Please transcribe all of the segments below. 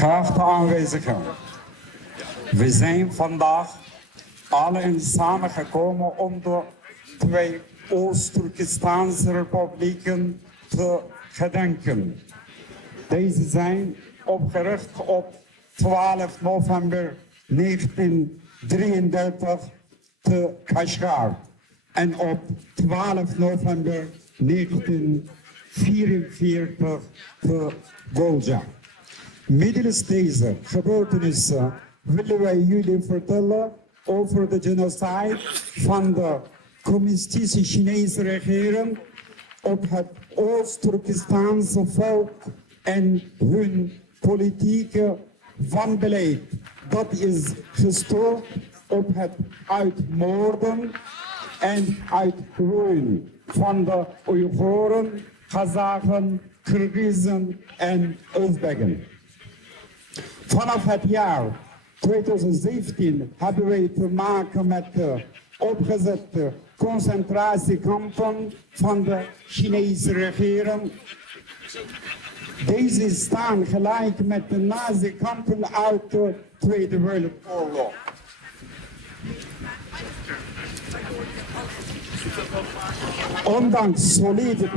Geachte aanwezigen, we zijn vandaag alle samengekomen om de twee Oost-Turkistaanse republieken te gedenken. Deze zijn opgericht op 12 november 1933 te Kashgar en op 12 november 1944 te Golja. Middels deze gebeurtenissen willen wij jullie vertellen over de genocide van de communistische Chinese regering op het Oost-Turkistaanse volk en hun politieke wanbeleid. Dat is gestoeld op het uitmoorden en uitroeien van de Uyghurren, Kazachen, Kirgizen en Oezbeken. Vanaf het jaar 2017 hebben wij te maken met de opgezette concentratiekampen van de Chinese regering. Deze staan gelijk met de nazi-kampen uit de Tweede Wereldoorlog. Ondanks solide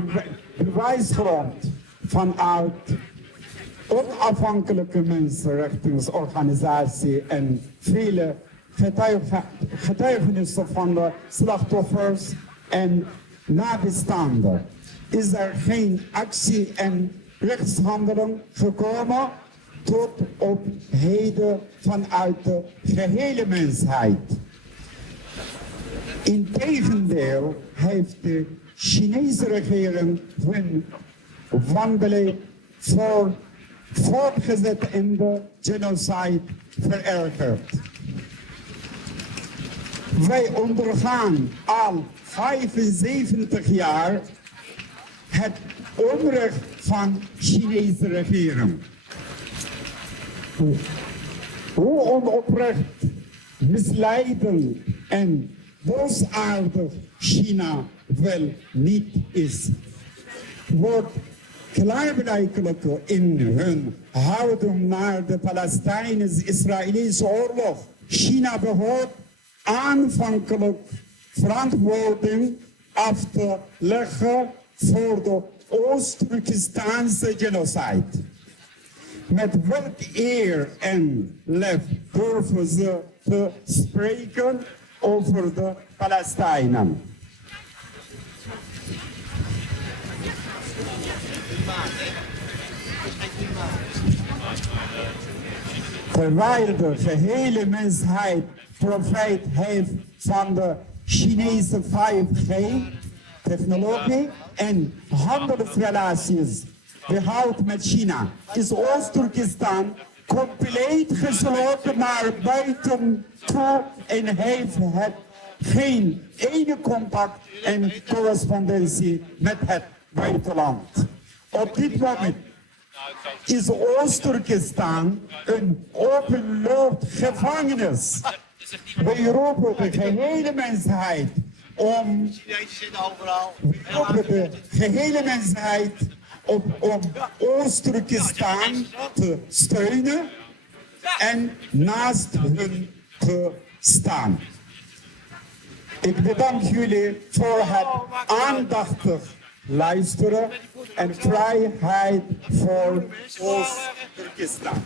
bewijsgrond vanuit onafhankelijke mensenrechtenorganisatie en vele getuigenissen van de slachtoffers en nabestaanden is er geen actie en rechtshandeling gekomen tot op heden vanuit de gehele mensheid. Integendeel heeft de Chinese regering hun wanbeleid voortgezet in de genocide verergerd. Wij ondergaan al 75 jaar het onrecht van Chinese regering. Hoe onoprecht, misleidend en boosaardig China wel niet is, wordt klaarblijkelijk in hun houding naar de Palestijns-Israëlische oorlog. China behoort aanvankelijk verantwoording af te leggen voor de Oost-Turkistaanse genocide. Met welk eer en lef durven ze te spreken over de Palestijnen? Terwijl de gehele mensheid profijt heeft van de Chinese 5G-technologie en handelsrelaties behoudt met China, is Oost-Turkistan compleet gesloten naar buiten toe en heeft het geen ene contact en correspondentie met het buitenland. Op dit moment is Oost-Turkistan een openluchtgevangenis. Wij roepen de gehele mensheid om Oost-Turkistan te steunen en naast hun te staan. Ik bedank jullie voor het aandachtig luisteren en vrijheid voor Oost-Turkistan.